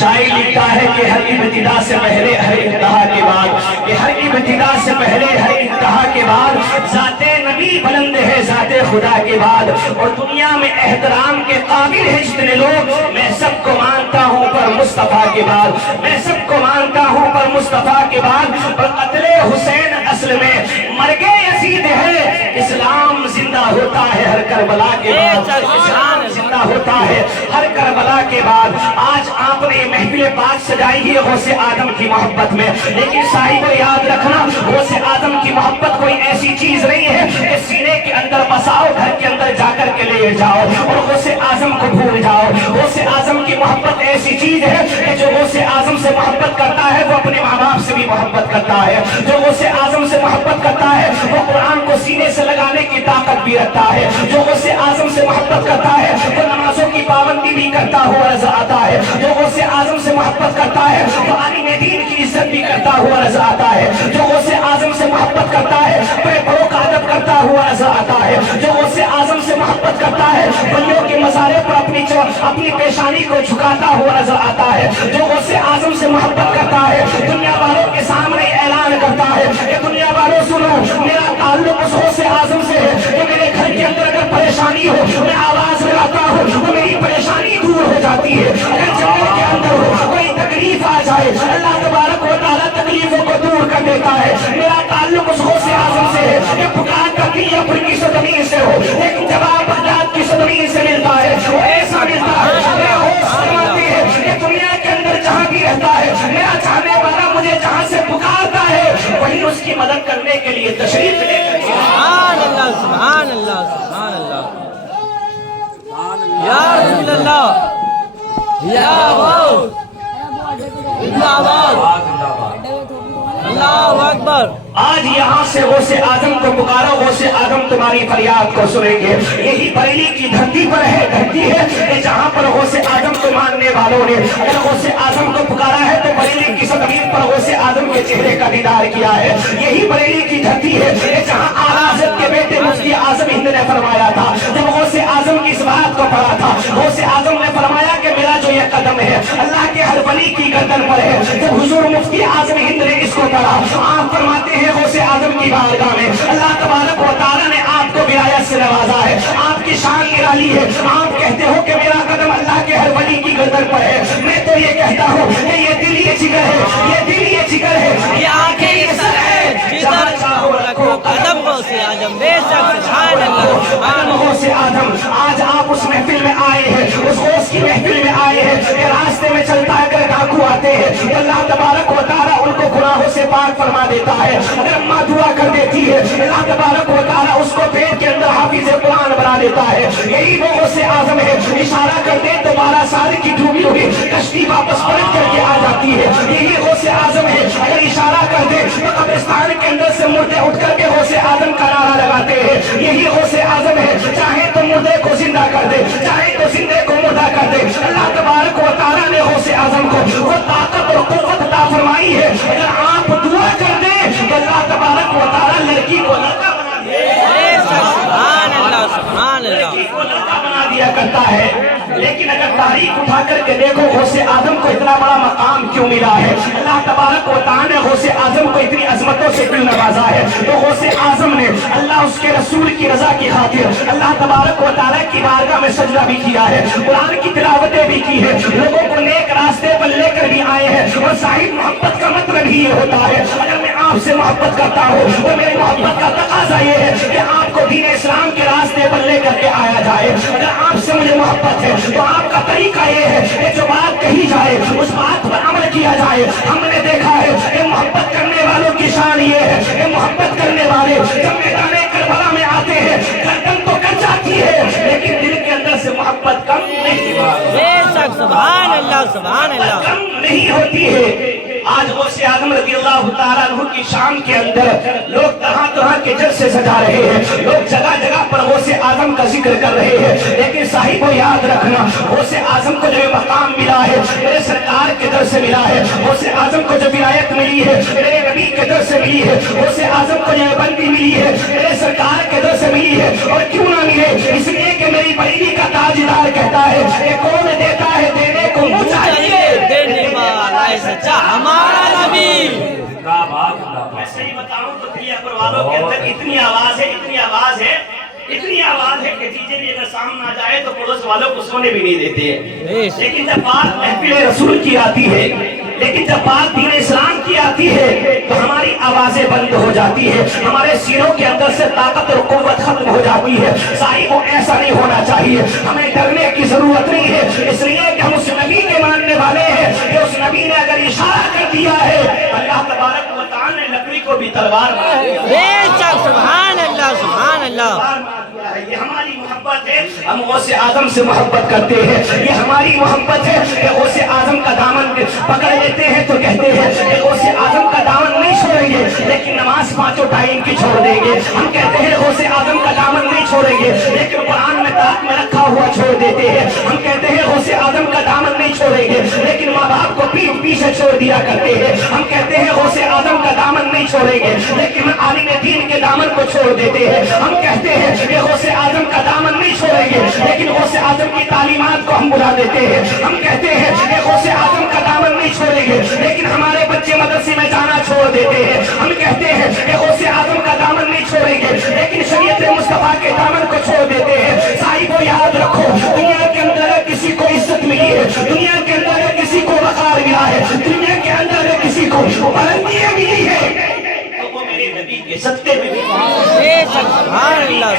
شاعر لکھتا ہے کہ ہر ابتدا سے پہلے ہر انتہا کے بعد، کہ ہر ابتدا سے پہلے ہر انتہا کے بعد ذات نبی بلند ہے ذات خدا کے بعد، اور دنیا میں احترام کے قابل ہے جتنے لوگ، میں سب کو مانتا ہوں پر مصطفیٰ کے بعد، میں سب کو مانتا ہوں پر مصطفیٰ کے بعد، اور قتل حسین اصل میں مرگ یزید ہے، اسلام زندہ ہوتا ہے ہر کربلا کے بعد، اسلام زندہ ہوتا ہے ہر کربلا کے بعد۔ آج آپ نے محفل پاک سجائی ہے غوث آدم کی محبت میں، لیکن صاحب یاد رکھنا غوث آدم کی محبت کوئی ایسی چیز نہیں ہے کہ سینے کے اندر بساؤ، گھر کے اندر جا کر کے لے جاؤ اور غوث آدم کو بھول جاؤ۔ غوث آدم کی محبت ایسی چیز ہے کہ جو غوث آدم سے محبت کرتا ہے وہ اپنے ماں باپ سے بھی محبت کرتا ہے، جو غوث آدم سے محبت کرتا ہے وہ قرآن کو سینے سے لگانے کی طاقت بھی رکھتا ہے، جو غوث آدم سے محبت کرتا ہے وہ نمازوں کی پابندی بھی کرتا ہوا نظر آتا ہے، جو غوث آدم سے محبت کرتا ہے وہ عالم دین کی عزت بھی کرتا ہوا نظر آتا ہے، جو غوث آدم سے محبت کرتا ہے بڑے بڑوں کا ادب کرتا ہوا نظر آتا ہے، جو غوث آدم سے محبت کرتا ہے ولیوں کے مزارے پر اپنی پیشانی کو جھکاتا ہوا نظر آتا ہے، جو غوث آدم سے محبت کرتا ہے دنیا والوں کے سامنے اعلان کرتا ہے کہ دنیا والوں سنو میرا تعلق اس غوث آدم سے ہے کہ میرے گھر کے اندر اگر پریشانی ہو میں آواز لگاتا ہوں تو میری پریشانی دور ہو جاتی ہے، اگر جنت کے اندر ہو کوئی تکلیف آ جائے اللہ تبارک و تعالیٰ تکلیفوں کو دور کر دیتا ہے، میرا تعلق اس غوث آدم سے ہے کہ پکار کرتی ہے اپنی کی صدمین سے ہو لیکن جواب بغداد کی صدمین سے ملتا ہے، وہ ایسا ملتا ہے میرا ہوش فرماتی ہے کہ دنیا کے اندر جہاں بھی رہتا ہے میرا چاہنے والا مجھے جہاں سے پکارتا ہے وہیں اس کی مدد کرنے کے لیے تشریف لے کر سبحان اللہ سبحان اللہ سبحان اللہ یا رسول اللہ یا اللہ اکبر۔ آج یہاں سے غوث آدم کو پکارا، غوث آدم تمہاری فریاد کو سنیں گے، یہی بریلی کی دھرتی پر ہے دھرتی ہے کہ جہاں پر غوث آدم کو ماننے والوں نے اگر غوث آدم کو پکارا ہے تو بریلی کی زمین پر غوث آدم کے چہرے کا دیدار کیا ہے، یہی بریلی کی دھرتی ہے کہ جہاں اعلیٰ حضرت کے بیٹے مفتی اعظم ہند نے فرمایا تھا جب غوث آدم کی اس بات کو پڑھا تھا، غوث آدم نے فرمایا کہ میرا جو یہ قدم ہے اللہ کے ہر ولی کی گردن پر ہے، جب حضور مفتی اعظم ہند نے اس کو پڑھا آپ فرماتے ہیں غوث آدم کی بارگاہ میں اللہ تبارک و تعالیٰ نے آپ کو ولایت سے نوازا ہے، آپ کی شان نرالی ہے، آپ کہتے ہو کہ میرا قدم اللہ کے ہر ولی کی گردن پر ہے، میں تو یہ کہتا ہوں کہ یہ دل یہ جگر ہے، یہ دل یہ جگر ہے، یہ آنکھیں یہ سر ہے، جدھر چاہو رکھو قدم غوث آدم، بے شک سبحان اللہ سبحان اللہ۔ غوث آدم آج آپ اس محفل میں آئے ہیں، اس غوث کی محفل میں آئے ہیں کہ راستے میں چلتا ہے اگر ڈاکو آتے ہیں اللہ تبارک و تعالیٰ ان کو گناہوں سے پاک فرما دیتا ہے، اگر اماں دعا کر دیتی ہے اللہ تبارک و تعالیٰ اس کو پیٹ کے اندر حافظ قرآن بنا دیتا ہے، یہی وہ غوث آدم ہے، اشارہ کر دے تو 12 سال کی ڈوبی ہوئی کشتی واپس پلٹ کر کے آ جاتی ہے، یہی غوث آدم ہے، اگر اشارہ کر دے تو قبرستان کے اندر سے مردے اٹھ کر کے غوث آدم کا نعرہ لگاتے ہیں، یہی غوث آدم ہے، چاہے تو مردے کو زندہ کر دے چاہے تو زندے کو مردہ کر دے، اللہ تبارک و تعالیٰ نے غوث آدم کو وہ طاقت اور قوت عطا فرمائی ہے، اگر آپ دعا کر دیں تو اللہ تبارک و تعالیٰ لڑکی کو لڑکا بنا دے، بے شک سبحان اللہ سبحان اللہ۔ لڑکی کو لڑکا بنا دیا کرتا ہے، لیکن اگر تاریخ اٹھا کر کے دیکھو غوث آدم کو اتنا بڑا مقام کیوں ملا ہے، اللہ تبارک و تعالیٰ نے غوث آدم کو اتنی عظمتوں سے کیوں نوازا ہے، تو غوث آدم نے اللہ اس کے رسول کی رضا کی خاطر اللہ تبارک و تعالیٰ کی بارگاہ میں سجدہ بھی کیا ہے، قرآن کی تلاوتیں بھی کی ہے، لوگوں کو نیک راستے پر لے کر بھی آئے ہیں، اور صاحب محبت کا مطلب ہی یہ ہوتا ہے اگر میں آپ سے محبت کرتا ہوں تو میری محبت کا تقاضا یہ ہے کہ آپ کو دین اسلام کے راستے پر لے کر کے آیا جائے، اگر آپ سے مجھے محبت ہے تو آپ کا طریقہ یہ ہے کہ جو بات کہی جائے اس بات پر عمل کیا جائے، ہم نے دیکھا ہے کہ محبت کرنے والوں کی شان یہ ہے کہ محبت کرنے والے جب میدان کربلا میں آتے ہیں گردن تو کٹ جاتی ہے لیکن دل کے اندر سے محبت کم نہیں ہوتی، بے شک سبحان اللہ سبحان اللہ۔ کم نہیں ہوتی ہے۔ آج غوث آدم رضی اللہ تعالیٰ عنہ کی شام کے اندر لوگ طرح طرح کے جلسے سجا رہے ہیں، لوگ جگہ جگہ پر غوث آدم کا ذکر کر رہے ہیں، لیکن صاحب کو یاد رکھنا غوث آدم کو جو مقام ملا ہے میرے سرکار کے در سے ملا ہے، غوث آدم کو جو ولایت ملی ہے میرے نبی کے در سے ملی ہے، غوث آدم کو جو بندی ملی ہے میرے سرکار کے در سے ملی ہے، اور کیوں نہ ملے اس لیے کہ میری بریلی کا تاجدار کہتا ہے کہ کون دیتا ہے دینے کو منہ چاہیے، کے اندر اتنی آواز ہے، اتنی آواز ہے، اتنی آواز ہے کہ ڈی جے بھی اگر سامنے آ جائے تو پڑوس والوں کو سونے بھی نہیں دیتے ہیں۔ لیکن جب بات محفل رسول کی آتی ہے، لیکن جب بات دین اسلام کی آتی ہے تو ہماری آوازیں بند ہو جاتی ہے، ہمارے سینوں کے اندر سے طاقت اور قوت ختم ہو جاتی ہے۔ صاحب وہ ایسا نہیں ہونا چاہیے، ہمیں ڈرنے کی ضرورت نہیں ہے، اس لیے کہ ہم اس نبی کے ماننے والے ہیں کہ اس نبی نے اگر اشارہ کر دیا ہے اللہ تبارک و تعالی نے لکڑی کو بھی تلوار بنا دیا۔ بے شک سبحان اللہ سبحان اللہ۔ یہ ہماری محبت ہے، ہم غوث اعظم سے محبت کرتے ہیں، یہ ہماری محبت ہے کہ غوث اعظم کا دامن پکڑ لیتے ہیں تو کہتے ہیں کہ غوث اعظم کا دامن نہیں چھوڑیں گے لیکن نماز پانچوں ٹائم کی چھوڑ دیں گے۔ ہم کہتے ہیں غوث اعظم کا دامن نہیں چھوڑیں گے لیکن قرآن میں طاق میں رکھا ہوا چھوڑ دیتے ہیں۔ ہم کہتے ہیں غوث اعظم کا دامن نہیں چھوڑیں گے لیکن ماں باپ کو پیٹ پیچھے چھوڑ دیا کرتے ہیں۔ ہم کہتے ہیں غوث اعظم کا دامن نہیں چھوڑیں گے لیکن عالم دین کے دامن کو چھوڑ دیتے ہیں۔ ہم کہتے ہیں کہ غوث اعظم کا دامن نہیں چھوڑیں گے لیکن غوث اعظم کی تعلیمات کو ہم بلا دیتے ہیں۔ ہم کہتے ہیں کہ غوث اعظم کا دامن نہیں چھوڑیں گے لیکن ہمارے بچے مدرسے میں جانا چھوڑ دیتے ہیں۔ ہم کہتے ہیں کہ غوث اعظم کا دامن نہیں چھوڑیں گے لیکن شریعت مصطفیٰ کے دامن کو چھوڑ دیتے ہیں۔ صاحبو یاد رکھو، دنیا کے اندر کسی کو عزت ملی ہے، دنیا کے اندر کسی کو وقار ملا ہے، دنیا کے اندر کسی کو بلندیاں ملی ہے تو وہ میرے نبی کے صدقے میں بے شک سبحان اللہ۔